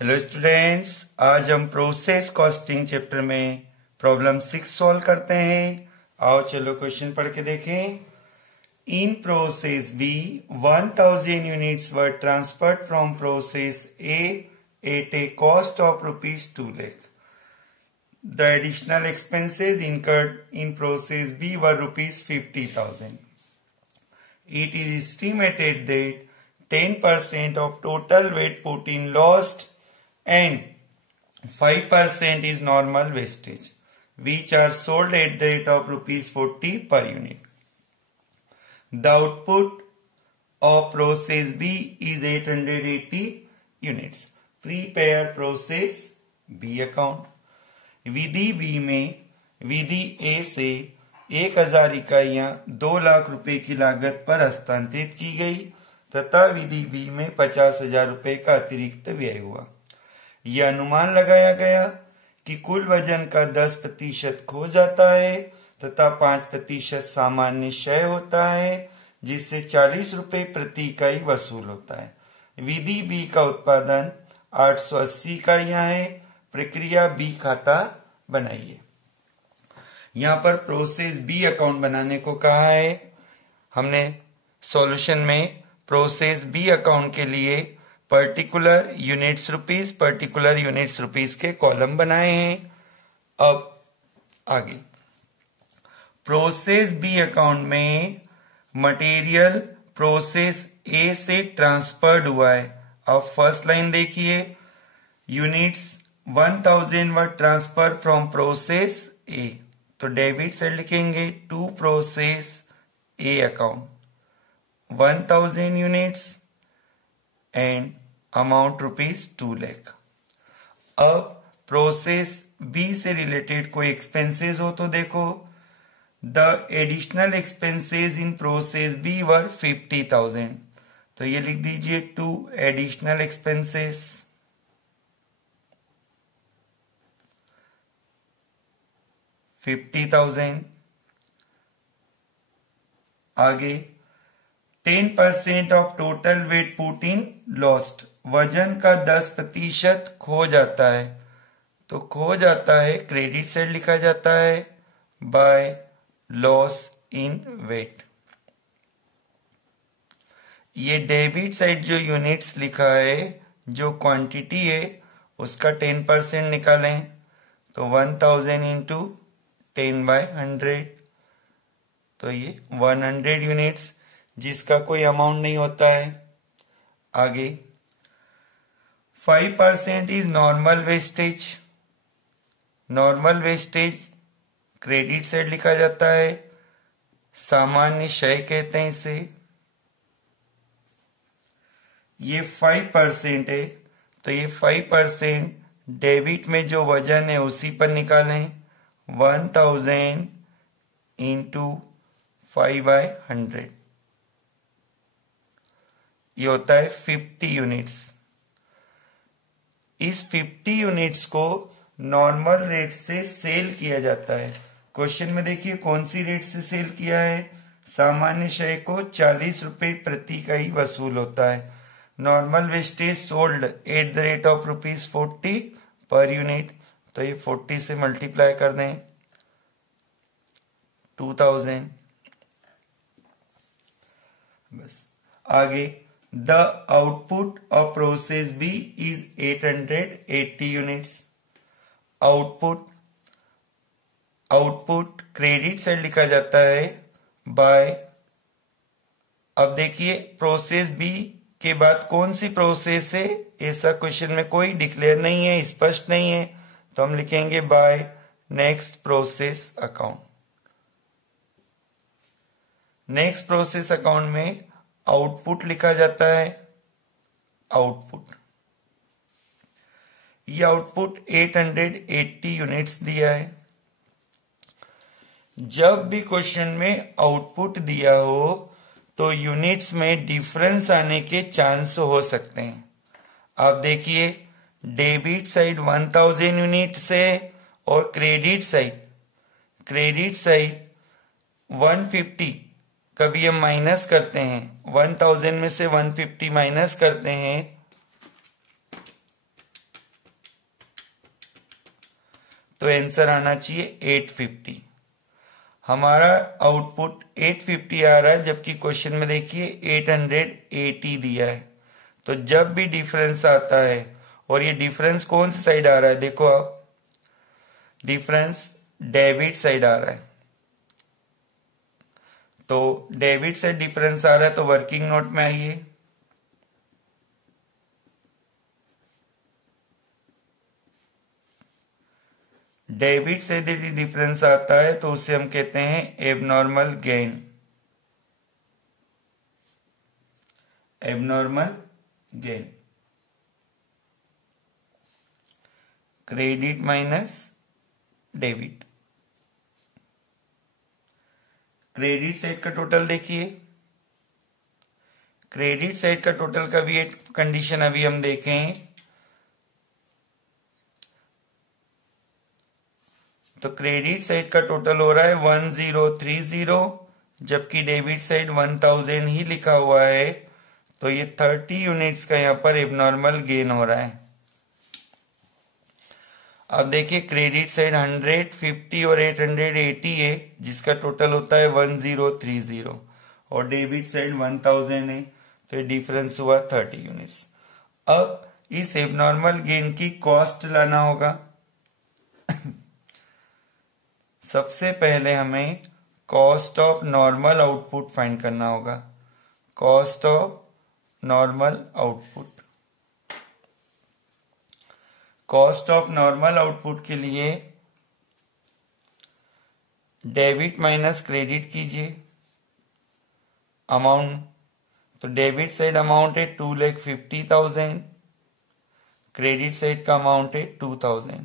Hello students, आज हम process costing chapter में प्रॉब्लम 6 सॉल्व करते हैं। आओ चलो क्वेश्चन पढ़ के देखें। In process B 1000 units were transferred from process A at a cost of ₹2 lakh. The additional expenses incurred in process B were ₹50,000. It is estimated that 10% of total weight put in lost and 5% is normal wastage, which are sold at the rate of ₹40 per unit. The output of process B is 880 units. Prepare process B account. Vidhi B में विधि ए से 1000 इकाइयां 2 लाख रुपए की लागत पर हस्तांतरित की गई तथा विधि बी में 50,000 रुपए का अतिरिक्त व्यय हुआ। यह अनुमान लगाया गया कि कुल वजन का 10% खो जाता है तथा 5% सामान्य क्षय होता है, जिससे 40 रुपए प्रति इकाई वसूल होता है। विधि बी का उत्पादन 880 इकाइयां है। प्रक्रिया बी खाता बनाइए। यहाँ पर प्रोसेस बी अकाउंट बनाने को कहा है। हमने सॉल्यूशन में प्रोसेस बी अकाउंट के लिए पर्टिकुलर यूनिट्स रुपीस के कॉलम बनाए हैं। अब आगे प्रोसेस बी अकाउंट में मटेरियल प्रोसेस ए से ट्रांसफर्ड हुआ है। अब फर्स्ट लाइन देखिए, units 1000 were transfer from process A, तो डेबिट साइड लिखेंगे to process A account 1000 units and amount ₹2 lakh। अब प्रोसेस बी से रिलेटेड कोई एक्सपेंसेस हो तो देखो, the additional expenses in process B were 50,000, तो ये लिख दीजिए टू एडिशनल एक्सपेंसेस 50,000। आगे 10% of total weight put in lost, वजन का 10% खो जाता है, तो खो जाता है क्रेडिट साइड लिखा जाता है बाय लॉस इन वेट। ये डेबिट साइड जो यूनिट्स लिखा है, जो क्वांटिटी है उसका 10% निकालें, तो 1000 इंटू 10/100, तो ये 100 यूनिट्स, जिसका कोई अमाउंट नहीं होता है। आगे 5% is normal wastage. Normal wastage credit side लिखा जाता है, सामान्य क्षय कहते हैं इसे। ये 5% है, तो ये 5% डेबिट में जो वजन है उसी पर निकालें, 1000 इंटू 5/100, ये होता है 50 यूनिट्स। इस 50 यूनिट्स को नॉर्मल रेट से सेल किया जाता है। क्वेश्चन में देखिए कौन सी रेट से सेल किया है। सामान्य क्षय को 40 रुपए प्रति इकाई वसूल होता है। Normal wastage sold at the rate of ₹40 per unit, तो ये 40 से मल्टीप्लाई कर दें 2000। बस आगे the output of process B is 880 units. Output credit side लिखा जाता है बाय, अब देखिए प्रोसेस बी के बाद कौन सी प्रोसेस है, ऐसा क्वेश्चन में कोई डिक्लेयर नहीं है, स्पष्ट नहीं है, तो हम लिखेंगे by next process account. Next process account में आउटपुट लिखा जाता है आउटपुट। ये आउटपुट 880 यूनिट्स दिया है। जब भी क्वेश्चन में आउटपुट दिया हो तो यूनिट्स में डिफरेंस आने के चांस हो सकते हैं। आप देखिए डेबिट साइड 1000 यूनिट्स है और क्रेडिट साइड 150, कभी हम माइनस करते हैं 1000 में से 150 माइनस करते हैं तो आंसर आना चाहिए 850। हमारा आउटपुट 850 आ रहा है, जबकि क्वेश्चन में देखिए 880 दिया है। तो जब भी डिफरेंस आता है, और ये डिफरेंस कौन सी साइड आ रहा है, देखो आप, डिफरेंस डेबिट साइड आ रहा है। तो डेबिट साइड डिफरेंस आ रहा है, तो वर्किंग नोट में आइए। डेबिट से यदि डिफरेंस आता है तो उसे हम कहते हैं abnormal gain. Abnormal gain, credit minus debit. Credit side का टोटल देखिए, क्रेडिट साइड का टोटल का भी एक कंडीशन अभी हम देखें। तो क्रेडिट साइड का टोटल हो रहा है 1030, जबकि डेबिट साइड 1000 ही लिखा हुआ है। तो ये 30 यूनिट्स का यहाँ पर एबनॉर्मल गेन हो रहा है। अब देखिए क्रेडिट साइड 150 और 880 है, जिसका टोटल होता है 1030, और डेबिट साइड 1000 है, तो ये डिफरेंस हुआ 30 यूनिट्स। अब इस एबनॉर्मल गेन की कॉस्ट लाना होगा। सबसे पहले हमें cost of normal output find करना होगा। Cost of normal output. Cost of normal output के लिए डेबिट माइनस क्रेडिट कीजिए अमाउंट। तो डेबिट साइड अमाउंट है 2,50,000, क्रेडिट साइड का अमाउंट है 2,000,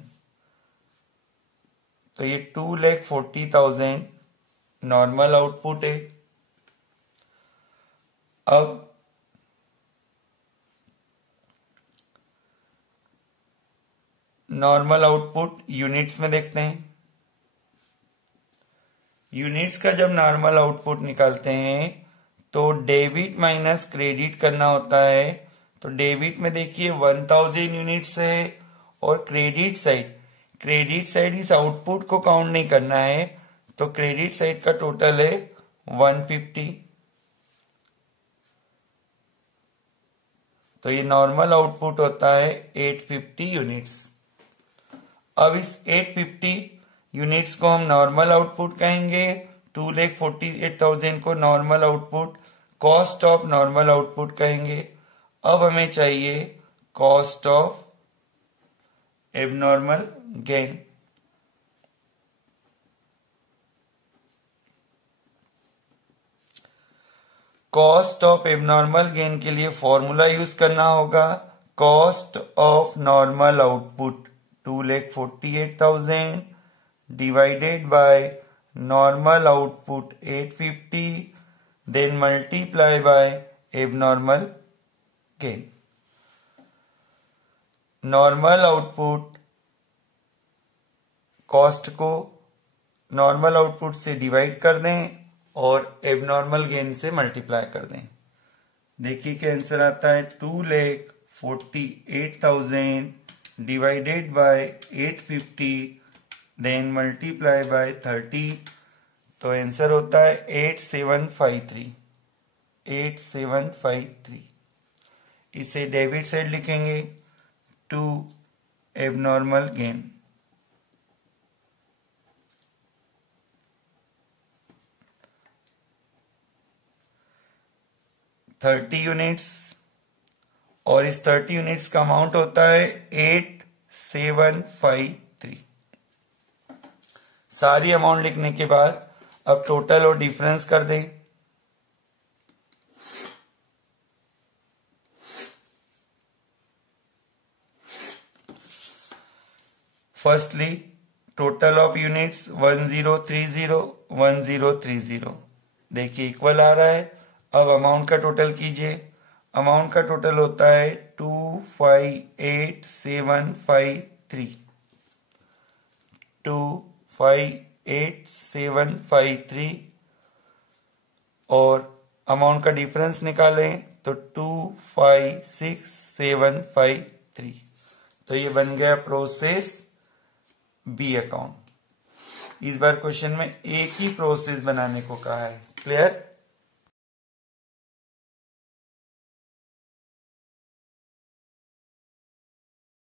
तो ये 2,40,000 नॉर्मल आउटपुट है। अब नॉर्मल आउटपुट यूनिट्स में देखते हैं। यूनिट्स का जब नॉर्मल आउटपुट निकालते हैं तो डेबिट माइनस क्रेडिट करना होता है। तो डेबिट में देखिए 1000 यूनिट्स है, और क्रेडिट साइड इस आउटपुट को काउंट नहीं करना है, तो क्रेडिट साइड का टोटल है 150। तो ये नॉर्मल आउटपुट होता है 850 यूनिट्स। अब इस 850 यूनिट्स को हम नॉर्मल आउटपुट कहेंगे, 2,48,000 को normal output, cost of normal output कहेंगे। अब हमें चाहिए cost of abnormal gain. Cost of abnormal gain के लिए फॉर्मूला यूज करना होगा, cost of normal output 2,48,000 divided by normal output 850, then multiply by abnormal gain. Normal output cost को normal output से डिवाइड कर दें और एबनॉर्मल गेन से मल्टीप्लाई कर दें। देखिए क्या आंसर आता है, 2,48,000 divided by 850 then multiply by 30, तो आंसर होता है 8753। इसे डेबिट साइड लिखेंगे, to abnormal gain. Thirty units, और इस 30 यूनिट्स का अमाउंट होता है 8753। सारी अमाउंट लिखने के बाद अब टोटल और डिफरेंस कर दें। फर्स्टली टोटल ऑफ यूनिट्स 1030 देखिए इक्वल आ रहा है। अब अमाउंट का टोटल कीजिए। अमाउंट का टोटल होता है 258,753। 258,753 और अमाउंट का डिफरेंस निकालें तो 256,753। तो ये बन गया प्रोसेस बी अकाउंट। इस बार क्वेश्चन में एक ही प्रोसेस बनाने को कहा है। क्लियर?